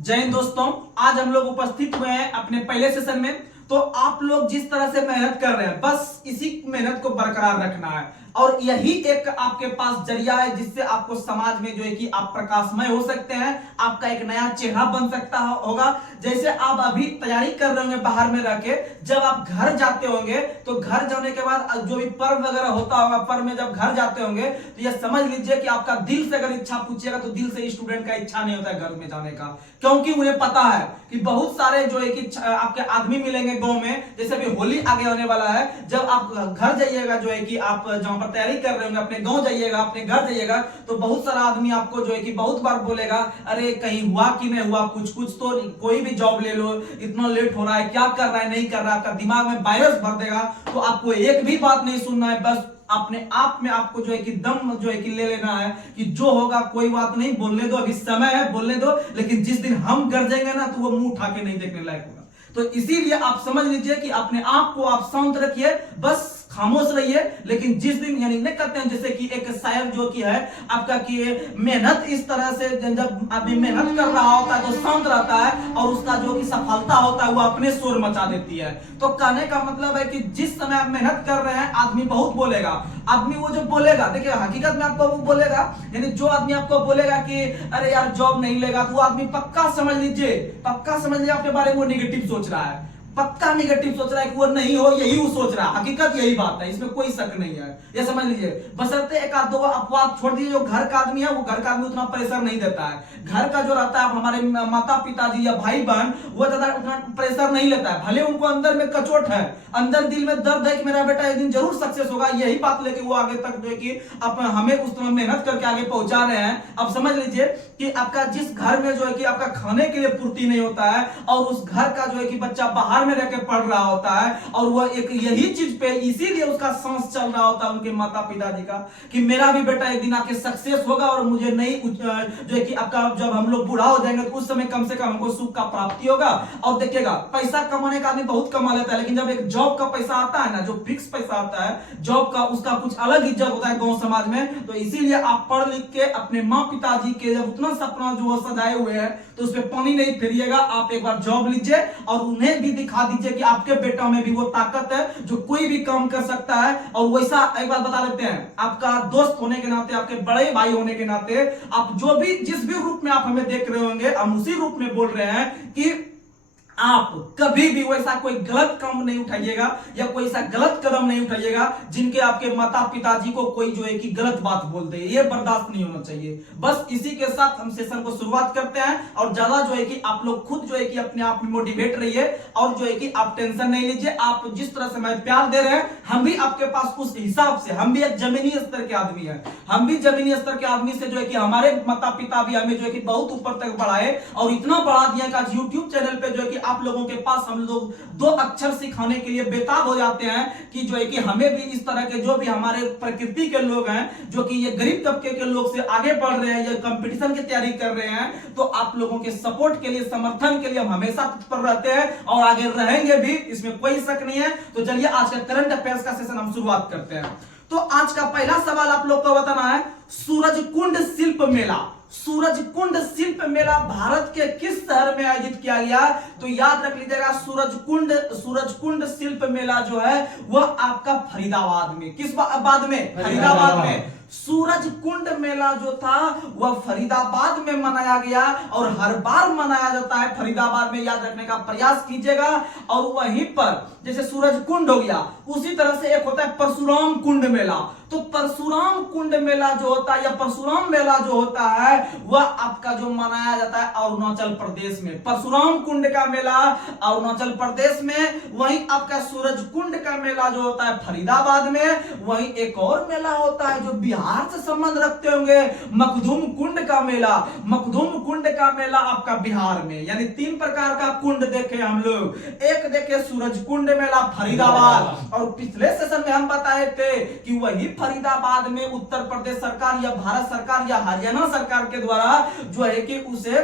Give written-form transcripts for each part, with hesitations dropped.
जय हिंद दोस्तों, आज हम लोग उपस्थित हुए हैं अपने पहले सेशन में। तो आप लोग जिस तरह से मेहनत कर रहे हैं, बस इसी मेहनत को बरकरार रखना है और यही एक आपके पास जरिया है जिससे आपको समाज में जो है कि आप प्रकाशमय हो सकते हैं, आपका एक नया चेहरा बन सकता होगा। जैसे आप अभी तैयारी कर रहे होंगे बाहर में रह के, जब आप घर जाते होंगे तो घर जाने के बाद जो भी पर्व वगैरह होता होगा, पर्व में जब घर जाते होंगे तो यह समझ लीजिए कि आपका दिल से अगर इच्छा पूछिएगा तो दिल से स्टूडेंट का इच्छा नहीं होता है घर में जाने का, क्योंकि उन्हें पता है कि बहुत सारे जो है कि आपके आदमी मिलेंगे गांव में। जैसे अभी होली आगे होने वाला है, जब आप घर जाइएगा जो है कि आप जहां पर तैयारी कर रहे होंगे, अपने गांव जाइएगा, अपने घर जाइएगा, तो बहुत सारा आदमी आपको जो है कि बहुत बार बोलेगा, अरे कहीं हुआ कि नहीं हुआ, कुछ कुछ तो कोई भी जॉब ले लो, इतना लेट हो रहा है, क्या कर रहा है, नहीं कर रहा है। आपका दिमाग में वायरस भर देगा। तो आपको एक भी बात नहीं सुनना है, बस अपने आप में आपको जो है कि दम जो है कि ले लेना है कि जो होगा कोई बात नहीं, बोलने दो, अभी समय है, बोलने दो। लेकिन जिस दिन हम कर जाएंगे ना तो वो मुंह उठा के नहीं देखने लायक होगा। तो इसीलिए आप समझ लीजिए कि अपने आप को आप शांत रखिए, बस खामोश रहिए। लेकिन जिस दिन यानी नहीं कहते हैं, जैसे कि एक शायर जो कि है आपका कि मेहनत इस तरह से, जब आदमी मेहनत कर रहा होता है तो शांत रहता है और उसका जो कि सफलता होता है वो अपने शोर मचा देती है। तो कहने का मतलब है कि जिस समय आप मेहनत कर रहे हैं, आदमी बहुत बोलेगा, आदमी वो जो बोलेगा, देखिए हकीकत में आपको वो बोलेगा, यानी जो आदमी आपको बोलेगा कि अरे यार जॉब नहीं लेगा, तो वो आदमी पक्का समझ लीजिए आपके बारे में वो निगेटिव सोच रहा है, पक्का निगेटिव सोच रहा है कि वो नहीं हो, यही वो सोच रहा है। हकीकत यही बात है, इसमें कोई शक नहीं है, ये समझ लीजिए। बशर्ते एक आध दो अपवाद छोड़ दीजिए, जो घर का आदमी है वो घर का आदमी उतना प्रेशर नहीं देता है। घर का जो रहता है हमारे माता पिताजी या भाई बहन, वो ज्यादा उतना प्रेशर नहीं लेता है। भले उनको अंदर में कचोट है, अंदर दिल में दर्द है कि मेरा बेटा एक दिन जरूर सक्सेस होगा, यही बात लेके वो आगे तक जो है कि हमें उस तरह मेहनत करके आगे पहुंचा रहे हैं। अब समझ लीजिए कि आपका जिस घर में जो है कि आपका खाने के लिए पूर्ति नहीं होता है और उस घर का जो है कि बच्चा बाहर में रहकर पढ़ रहा होता है और वो एक यही चीज पे, इसीलिए उसका सांस चल रहा होता है उनके माता पिताजी का कि मेरा भी बेटा एक दिन आके सक्सेस होगा और मुझे नहीं जो है कि आपका जब हम लोग बूढ़ा हो जाएंगे तो उस समय कम से कम हमको सुख का प्राप्ति होगा। और देखिएगा, पैसा कमाने का आदमी बहुत कमा लेता है, लेकिन जब एक जॉब का पैसा आता है ना, जो फिक्स पैसा आता है जॉब का, उसका कुछ अलग इज्जत होता है गांव समाज में। तो इसीलिए आप पढ़ लिख के अपने माँ पिताजी के जब उतना सपना जो सजाए हुए हैं तो उस पर पानी नहीं फेरिएगा। आप एक बार जॉब लीजिए और उन्हें भी दिखा दीजिए कि आपके बेटा में भी वो ताकत है जो कोई भी काम कर सकता है। और वैसा एक बात बता देते हैं, आपका दोस्त होने के नाते, आपके बड़े भाई होने के नाते, आप जो भी जिस भी रूप में आप हमें देख रहे होंगे, हम उसी रूप में बोल रहे हैं कि आप कभी भी वैसा कोई गलत काम नहीं उठाइएगा या कोई ऐसा गलत कदम नहीं उठाइएगा जिनके आपके माता पिताजी को कोई जो है कि गलत बात बोल दे। ये बर्दाश्त नहीं होना चाहिए। बस इसी के साथ हम सेशन को शुरुआत करते हैं और ज्यादा जो है कि आप लोग खुद जो है कि अपने आप में मोटिवेट रहिए और जो है कि आप टेंशन नहीं लीजिए। आप जिस तरह से हमें प्यार दे रहे हैं, हम भी आपके पास उस हिसाब से, हम भी एक जमीनी स्तर के आदमी है, हम भी जमीनी स्तर के आदमी से जो है कि हमारे माता पिता भी हमें जो है कि बहुत ऊपर तक बढ़ाए और इतना बढ़ा दिया कि आज यूट्यूब चैनल पे जो है कि आप लोगों के पास हम लोग दो अक्षर सिखाने के लिए बेताब हो जाते हैं कि जो है कि हमें भी इस तरह के जो भी हमारे प्रकृति के लोग हैं, जो कि ये गरीब तबके के लोग से आगे बढ़ रहे हैं, ये कंपटीशन की तैयारी कर रहे हैं, तो आप लोगों के सपोर्ट के लिए, समर्थन के लिए हम हमेशा तत्पर रहते हैं और आगे रहेंगे भी, इसमें कोई शक नहीं है। तो चलिए आज का करंट अफेयर्स का सेशन हम शुरुआत करते हैं। तो आज का पहला सवाल आप लोग को बताना है, सूरजकुंड शिल्प मेला, सूरजकुंड शिल्प मेला भारत के किस शहर में आयोजित किया गया? तो याद रख लीजिएगा, सूरजकुंड शिल्प मेला जो है वह आपका फरीदाबाद में, किस बाद में? फरीदाबाद में। सूरजकुंड मेला जो था वह फरीदाबाद में मनाया गया और हर बार मनाया जाता है फरीदाबाद में, याद रखने का प्रयास कीजिएगा। और वहीं पर जैसे सूरजकुंड हो गया, उसी तरह से एक होता है परशुराम कुंड मेला। तो परशुराम कुंड मेला जो होता है या परशुराम मेला जो होता है वह आपका जो मनाया जाता है अरुणाचल प्रदेश में। परशुराम कुंड का मेला अरुणाचल प्रदेश में, वहीं आपका सूरजकुंड का मेला जो होता है फरीदाबाद में। वहीं एक और मेला होता है जो बिहार से संबंध रखते होंगे, मखदूम कुंड का मेला। मखदूम कुंड का मेला आपका बिहार में, यानी तीन प्रकार का कुंड देखे हम लोग। एक देखे सूरजकुंड मेला फरीदाबाद, और पिछले सेशन में हम बताए थे कि वही फरीदाबाद में उत्तर प्रदेश सरकार या भारत सरकार या हरियाणा सरकार के द्वारा जो है कि उसे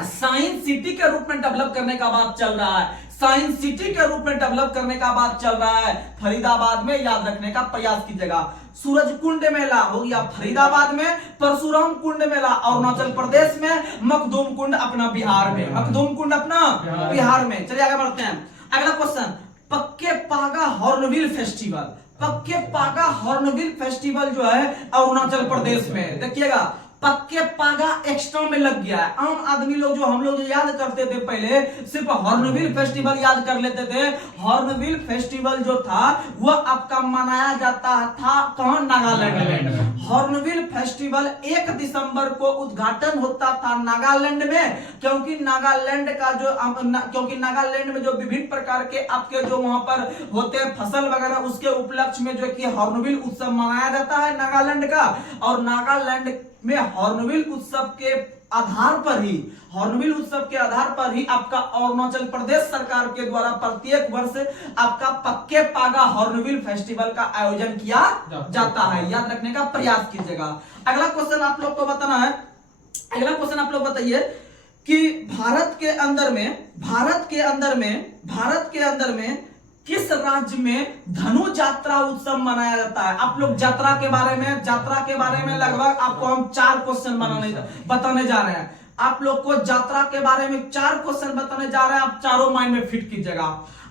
साइंस सिटी के रूप में डेवलप करने का बात चल रहा है, साइंस सिटी के रूप में डेवलप करने का बात चल रहा है फरीदाबाद में, याद रखने का प्रयास कीजिएगा। सूरज कुंड मेला हो गया फरीदाबाद में, परशुराम कुंड मेला अरुणाचल प्रदेश में, मखदूम कुंड अपना बिहार में, मखदूम कुंड अपना बिहार में। चलिए आगे बढ़ते हैं। अगला क्वेश्चन, पक्के पागा हॉर्नबिल फेस्टिवल। पक्के पागा हॉर्नबिल फेस्टिवल जो है अरुणाचल प्रदेश में। देखिएगा पक्के पागा एक्स्ट्रा में लग गया है। आम आदमी लोग जो हम लोग जो याद करते थे पहले सिर्फ हॉर्नबिल फेस्टिवल याद कर लेते थे। हॉर्नबिल फेस्टिवल जो था वह आपका मनाया जाता था कहां, नागालैंड में। हॉर्नबिल फेस्टिवल 1 दिसंबर को उद्घाटन होता था नागालैंड में, क्योंकि नागालैंड का जो क्योंकि नागालैंड में जो विभिन्न प्रकार के आपके जो वहां पर होते हैं फसल वगैरह, उसके उपलक्ष्य में जो कि हॉर्नबिल उत्सव मनाया जाता है नागालैंड का। और नागालैंड में हॉर्नबिल उत्सव के आधार पर ही, हॉर्नबिल उत्सव के आधार पर ही आपका अरुणाचल प्रदेश सरकार के द्वारा प्रत्येक वर्ष आपका पक्के पागा हॉर्नबिल फेस्टिवल का आयोजन किया जाता है। याद रखने का प्रयास कीजिएगा। अगला क्वेश्चन आप लोग को बताना है। अगला क्वेश्चन आप लोग बताइए कि भारत के अंदर में किस राज्य में धनु यात्रा उत्सव मनाया जाता है। आप लोग यात्रा के बारे में लगभग आपको हम 4 क्वेश्चन बताने जा रहे हैं। आप लोग को यात्रा के बारे में 4 क्वेश्चन बताने जा रहे हैं। आप चारों माइंड में फिट कीजिएगा।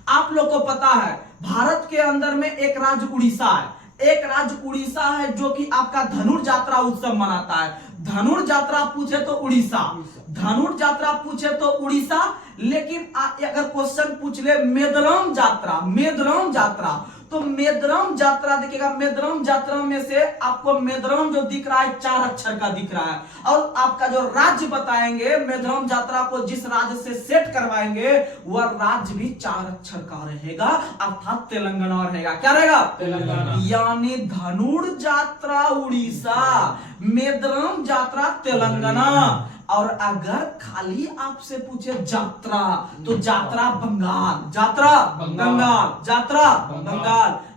आप लोग को पता है भारत के अंदर में एक राज्य उड़ीसा है, जो कि आपका धनुर यात्रा उत्सव मनाता है। धनुर यात्रा पूछे तो उड़ीसा, लेकिन अगर क्वेश्चन पूछ ले मेदरम यात्रा, तो मेदरम यात्रा देखिएगा। मेदरम यात्रा में से आपको मेदरम जो दिख रहा है 4 अक्षर का दिख रहा है, और आपका जो राज्य बताएंगे मेदरम यात्रा को जिस राज्य से सेट करवाएंगे वह राज्य भी 4 अक्षर का रहेगा, अर्थात तेलंगाना रहेगा। क्या रहेगा? तेलंगाना। यानी धनुर यात्रा उड़ीसा, मेदरम यात्रा तेलंगाना। और अगर खाली आपसे पूछे यात्रा तो यात्रा बंगाल।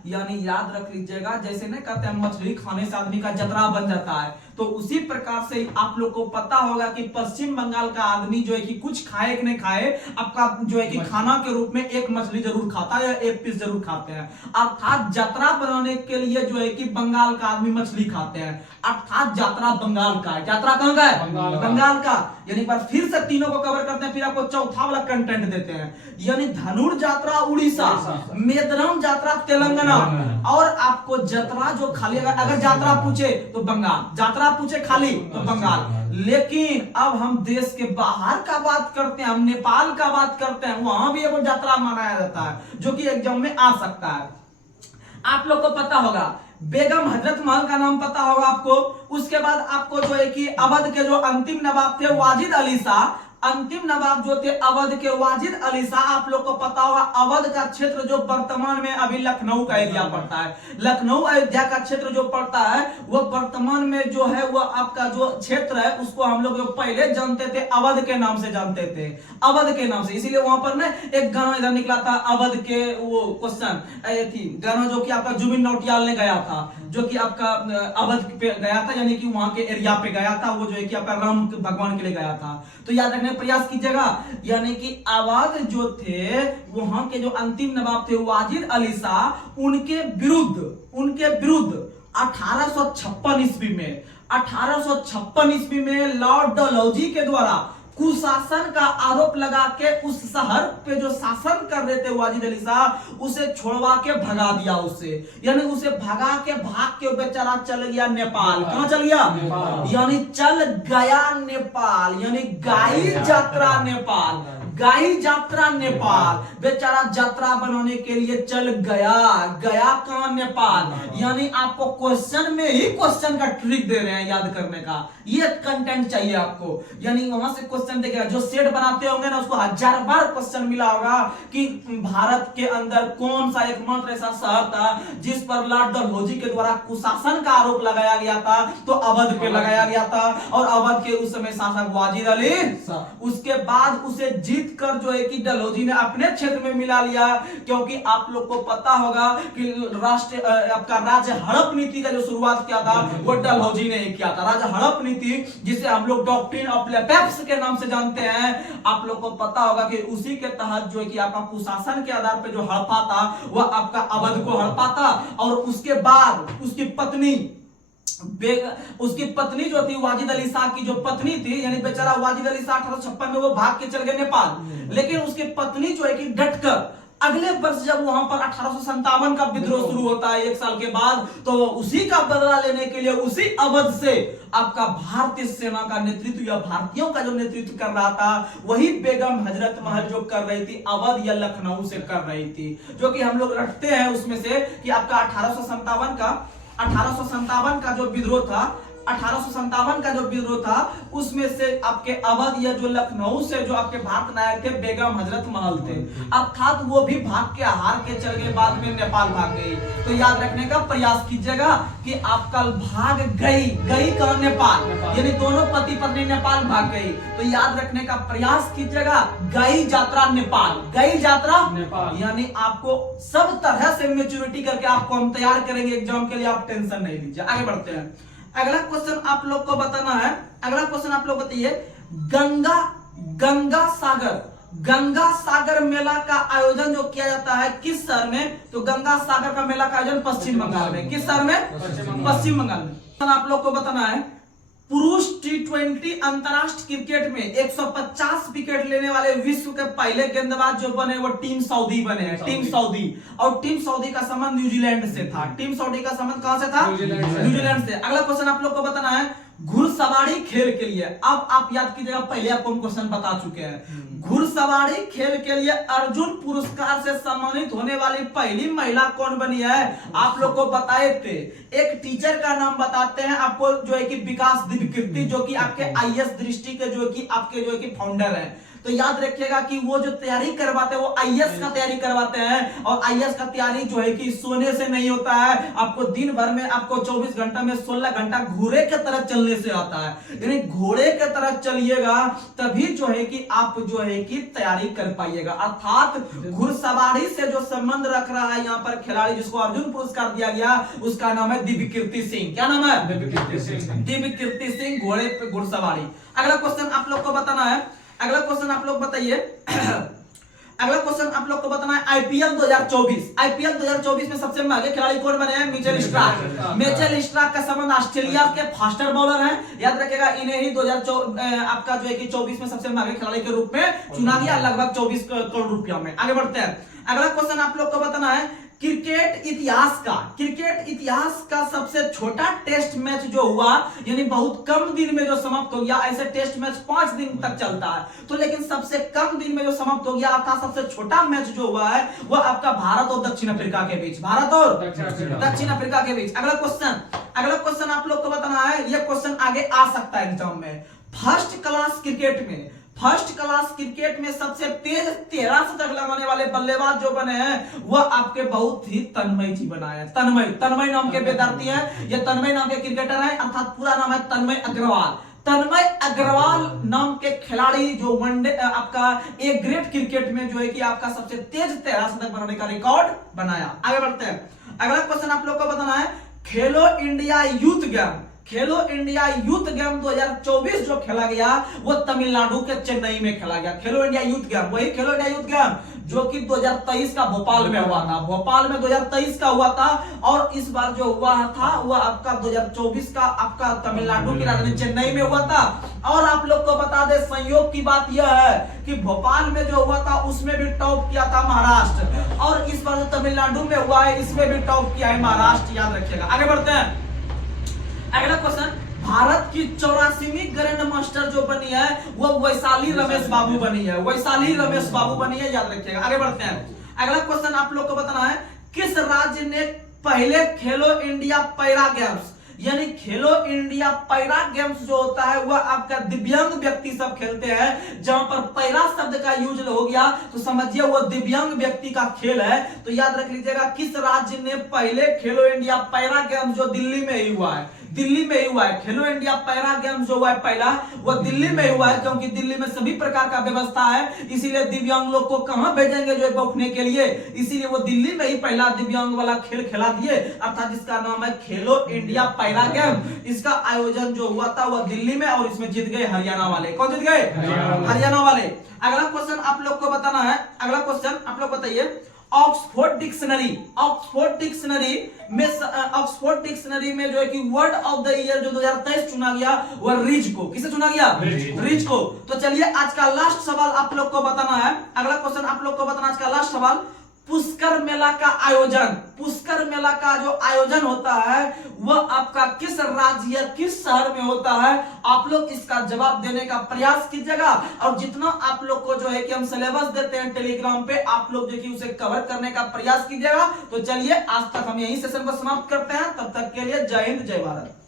यानी याद रख लीजिएगा, जैसे ना कहते हैं मछली खाने से आदमी का जतरा बन जाता है, तो उसी प्रकार से आप लोग को पता होगा कि पश्चिम बंगाल का आदमी जो है कि कुछ खाए कि नहीं खाए, आपका जो है कि खाना के रूप में एक मछली जरूर खाता है या एक पीस जरूर खाते हैं। अर्थात यात्रा बनाने के लिए जो है कि बंगाल का आदमी मछली खाते हैं, अर्थात यात्रा बंगाल का है। यात्रा कहां का है? बंगाल का। यानी पर फिर से तीनों को कवर करते हैं, फिर आपको चौथा वाला कंटेंट देते हैं। यानी धनुर यात्रा उड़ीसा, मेदरम यात्रा तेलंगाना, और आपको यात्रा जो खाली अगर यात्रा पूछे तो बंगाल, यात्रा पूछे खाली तो बंगाल। लेकिन अब हम देश के बाहर का बात करते हैं, हम नेपाल का बात करते हैं, वहां भी एक यात्रा मनाया जाता है जो कि एग्जाम में आ सकता है। आप लोग को पता होगा बेगम हजरत महल का नाम पता होगा आपको। उसके बाद आपको जो है कि अवध के जो अंतिम नवाब थे वाजिद अली शाह, अंतिम नवाब जो थे अवध के वाजिद अली शाह, आप लोग को पता होगा अवध का क्षेत्र जो वर्तमान में अभी लखनऊ का एरिया पड़ता है, लखनऊ अयोध्या का क्षेत्र जो पड़ता है वो वर्तमान में जो है वो आपका जो क्षेत्र है उसको हम लोग पहले जानते थे अवध के नाम से जानते थे, अवध के नाम से। इसीलिए वहां पर ना एक गाना इधर निकला था अवध के, वो क्वेश्चन थी गाना जो कि आपका जुबिन नौटियाल ने गाया था, जो कि आपका अवध पे गया था, यानी कि वहां के एरिया पे गया था, वो जो है कि आपका राम भगवान के लिए गया था। तो याद रखने प्रयास कीजिएगा। यानी कि अवध जो थे वहां के जो अंतिम नवाब थे वाजिद अली शाह, उनके विरुद्ध 1856 ईस्वी में लॉर्ड डलहौजी के द्वारा कुशासन का आरोप लगा के उस शहर पे जो शासन कर रहे थे वाजिद अली शाह, उसे छोड़वा के भगा दिया उससे। यानी उसे भगा के भाग के बेचारा चल गया नेपाल। कहां चल गया? यानी चल गया नेपाल, यानी गाई यात्रा नेपाल, गाई यात्रा नेपाल। बेचारा यात्रा बनाने के लिए चल गया कहां? नेपाल। यानी आपको क्वेश्चन में ही क्वेश्चन का ट्रिक दे रहे हैं याद करने का, ये कंटेंट चाहिए आपको। यानी वहां से क्वेश्चन देखेगा, जो सेट बनाते होंगे ना उसको 1000 बार क्वेश्चन मिला होगा कि भारत के अंदर कौन सा एकमात्र ऐसा शहर था जिस पर लॉर्ड डलहौजी के द्वारा कुशासन का आरोप लगाया गया था, तो अवध पे लगाया गया था। और अवध के उस समय शासक वाजिद अली, उसके बाद उसे जीत कर जो है कि डलहौजी ने अपने क्षेत्र में मिला लिया। क्योंकि आप लोग को पता होगा कि आपका राज्य हड़प नीति का जो शुरुआत किया था वो डलहौजी ने किया था। राज्य हड़प नीति जिसे हम लोग डॉक्ट्रिन ऑफ लेपेप्स के नाम नाम से जानते हैं। आप लोग को पता होगा कि उसी के तहत जो है कि आपका कुशासन के आधार पर जो हड़पा था वह आपका अवध को हड़पा था, और उसके बाद उसकी पत्नी जो थी वाजिद अली शाह की जो पत्नी थी, यानी बेचारा वाजिद अली शाह 1856 में वो भाग के चल गए नेपाल, लेकिन उसकी पत्नी जो है कि डटकर अगले वर्ष जब वहां पर 1857 का विद्रोह शुरू होता है 1 साल के बाद, तो उसी का बदला लेने के लिए उसी अवध से आपका भारतीय सेना का नेतृत्व या भारतीयों का जो नेतृत्व कर रहा था वही बेगम हजरत महल जो कर रही थी अवध या लखनऊ से कर रही थी, जो कि हम लोग रखते हैं उसमें से कि आपका 1857 का जो विद्रोह था, 1857 का जो विद्रोह था उसमें से आपके अवध या जो लखनऊ से जो आपके भारत नायक थे बेगम हजरत महल थे, अर्थात वो भी भाग के हार के चल गए, बाद में नेपाल भाग गई। तो याद रखने का प्रयास कीजिएगा कि आप कल भाग गई कौन? नेपाल, यानी दोनों पति पत्नी नेपाल भाग गई। तो याद रखने का प्रयास कीजिएगा, गई यात्रा नेपाल, गई यात्रा नेपाल, यानी आपको सब तरह से मैच्योरिटी करके आपको हम तैयार करेंगे एग्जाम के लिए, आप टेंशन नहीं लीजिए। आगे बढ़ते हैं। अगला क्वेश्चन आप लोग को बताना है, अगला क्वेश्चन आप लोग बताइए, गंगा सागर मेला का आयोजन जो किया जाता है किस शहर में? तो गंगा सागर का मेला का आयोजन पश्चिम बंगाल में। किस शहर में? पश्चिम बंगाल में। आप लोग को बताना है, पुरुष T20 अंतरराष्ट्रीय क्रिकेट में 150 विकेट लेने वाले विश्व के पहले गेंदबाज जो बने वो टीम सऊदी बने हैं, टीम सऊदी। और टीम सऊदी का संबंध न्यूजीलैंड से था, टीम सऊदी का संबंध कहां से था? न्यूजीलैंड से। अगला क्वेश्चन आप लोग को बताना है, घुड़सवारी खेल के लिए, अब आप याद कीजिएगा पहले आपको हम क्वेश्चन बता चुके हैं, घुड़सवारी खेल के लिए अर्जुन पुरस्कार से सम्मानित होने वाली पहली महिला कौन बनी है? आप लोग को बताए थे, एक टीचर का नाम बताते हैं आपको जो है कि विकास दिव्यकीर्ति, जो कि आपके आईएएस दृष्टि के जो है कि आपके जो है कि फाउंडर है। तो याद रखिएगा कि वो जो तैयारी करवाते हैं वो आईएएस का तैयारी करवाते हैं, और आईएएस का तैयारी जो है कि सोने से नहीं होता है, आपको दिन भर में आपको 24 घंटा में 16 घंटा घोड़े के तरह चलने से आता है, यानी घोड़े के तरह चलिएगा तभी जो है कि आप जो है कि तैयारी कर पाइएगा। अर्थात घुड़सवारी से जो संबंध रख रहा है यहाँ पर खिलाड़ी जिसको अर्जुन पुरस्कार दिया गया उसका नाम है दिव्यकीर्ति सिंह। क्या नाम है? दिव्यकीर्ति सिंह, घोड़े पे घुड़सवारी। अगला क्वेश्चन आप लोग को बताना है, अगला क्वेश्चन आप लोग बताइए, अगला क्वेश्चन आप लोग को बताना है, आईपीएल 2024 में सबसे महंगे खिलाड़ी कौन बने हैं? Mitchell Starc. मिचेल स्टार्क का संबंध ऑस्ट्रेलिया के फास्टर बॉलर हैं, याद रखिएगा, इन्हें ही 2024 आपका जो है कि 24 में सबसे महंगे खिलाड़ी के रूप में चुना गया, लगभग 24 करोड़ रुपया में। आगे बढ़ते हैं। अगला क्वेश्चन आप लोग को बताना है, क्रिकेट इतिहास का सबसे छोटा टेस्ट मैच जो हुआ, यानी बहुत कम दिन में जो समाप्त हो गया, ऐसे टेस्ट मैच 5 दिन तक चलता है, तो लेकिन सबसे कम दिन में जो समाप्त हो गया अर्थात सबसे छोटा मैच जो हुआ है वह आपका भारत और दक्षिण अफ्रीका के बीच, भारत और दक्षिण अफ्रीका के बीच। अगला क्वेश्चन आप लोग को बताना है, यह क्वेश्चन आगे आ सकता है एग्जाम में, फर्स्ट क्लास क्रिकेट में सबसे तेज 13 शतक लगाने वाले बल्लेबाज जो बने हैं वह आपके बहुत ही तन्मय जी बनाए। तन्मय नाम के विद्यार्थी हैं, ये तन्मय नाम के क्रिकेटर हैं, अर्थात पूरा नाम है तन्मय अग्रवाल। तन्मय अग्रवाल नाम के खिलाड़ी जो वनडे आपका एक ग्रेट क्रिकेट में जो है कि आपका सबसे तेज 13 शतक बनाने का रिकॉर्ड बनाया। आगे बढ़ते हैं। अगला क्वेश्चन आप लोग को बताना है, खेलो इंडिया यूथ गेम 2024 जो खेला गया वो तमिलनाडु के चेन्नई में खेला गया। खेलो इंडिया यूथ गेम, वही खेलो इंडिया यूथ गेम जो कि 2023 का भोपाल में हुआ था, भोपाल में 2023 का हुआ था, और इस बार जो हुआ था वह आपका 2024 का आपका तमिलनाडु की राजधानी चेन्नई में हुआ था। और आप लोग को बता दे, संयोग की बात यह है कि भोपाल में जो हुआ था उसमें भी टॉप किया था महाराष्ट्र, और इस बार जो तमिलनाडु में हुआ है इसमें भी टॉप किया है महाराष्ट्र, याद रखिएगा। आगे बढ़ते हैं। अगला क्वेश्चन, भारत की 84वीं ग्रैंड मास्टर जो बनी है वो वैशाली रमेश बाबू बनी है, याद रखिएगा। आगे बढ़ते हैं। अगला क्वेश्चन आप लोग को बताना है, किस राज्य ने पहले खेलो इंडिया पैरा गेम्स, यानी खेलो इंडिया पैरा गेम्स जो होता है वह आपका दिव्यांग व्यक्ति सब खेलते हैं, जहां पर पैरा शब्द का यूज हो गया तो समझिए वो दिव्यांग व्यक्ति का खेल है। तो याद रख लीजिएगा, किस राज्य ने पहले खेलो इंडिया पैरा गेम्स जो दिल्ली में ही हुआ है, दिल्ली में ही हुआ है। खेलो इंडिया पैरा गेम्स जो हुआ है पहला, वो दिल्ली में ही हुआ है, क्योंकि दिल्ली में सभी प्रकार का व्यवस्था है, इसीलिए दिव्यांग लोग को कहां भेजेंगे जो बौखने के लिए, इसीलिए वो दिल्ली में ही पहला दिव्यांग वाला खेल खेला दिए, अर्थात इसका नाम है खेलो इंडिया पैरा गेम। इसका आयोजन जो हुआ था वह दिल्ली में, और इसमें जीत गए हरियाणा वाले। कौन जीत गए? हरियाणा वाले। अगला क्वेश्चन आप लोग को बताना है, अगला क्वेश्चन आप लोग बताइए, ऑक्सफोर्ड डिक्शनरी, ऑक्सफोर्ड डिक्शनरी में जो है कि वर्ड ऑफ द ईयर जो 2023 चुना गया वह रिज को, किसे चुना गया? रिज को। तो चलिए आज का लास्ट सवाल आप लोग को बताना है, अगला क्वेश्चन आप लोग को बताना आज का लास्ट सवाल, पुष्कर मेला का आयोजन, पुष्कर मेला का जो आयोजन होता है वह आपका किस राज्य या किस शहर में होता है? आप लोग इसका जवाब देने का प्रयास कीजिएगा, और जितना आप लोग को जो है कि हम सिलेबस देते हैं टेलीग्राम पे, आप लोग जो कि उसे कवर करने का प्रयास कीजिएगा। तो चलिए आज तक हम यही सेशन को समाप्त करते हैं, तब तक के लिए जय हिंद जय भारत।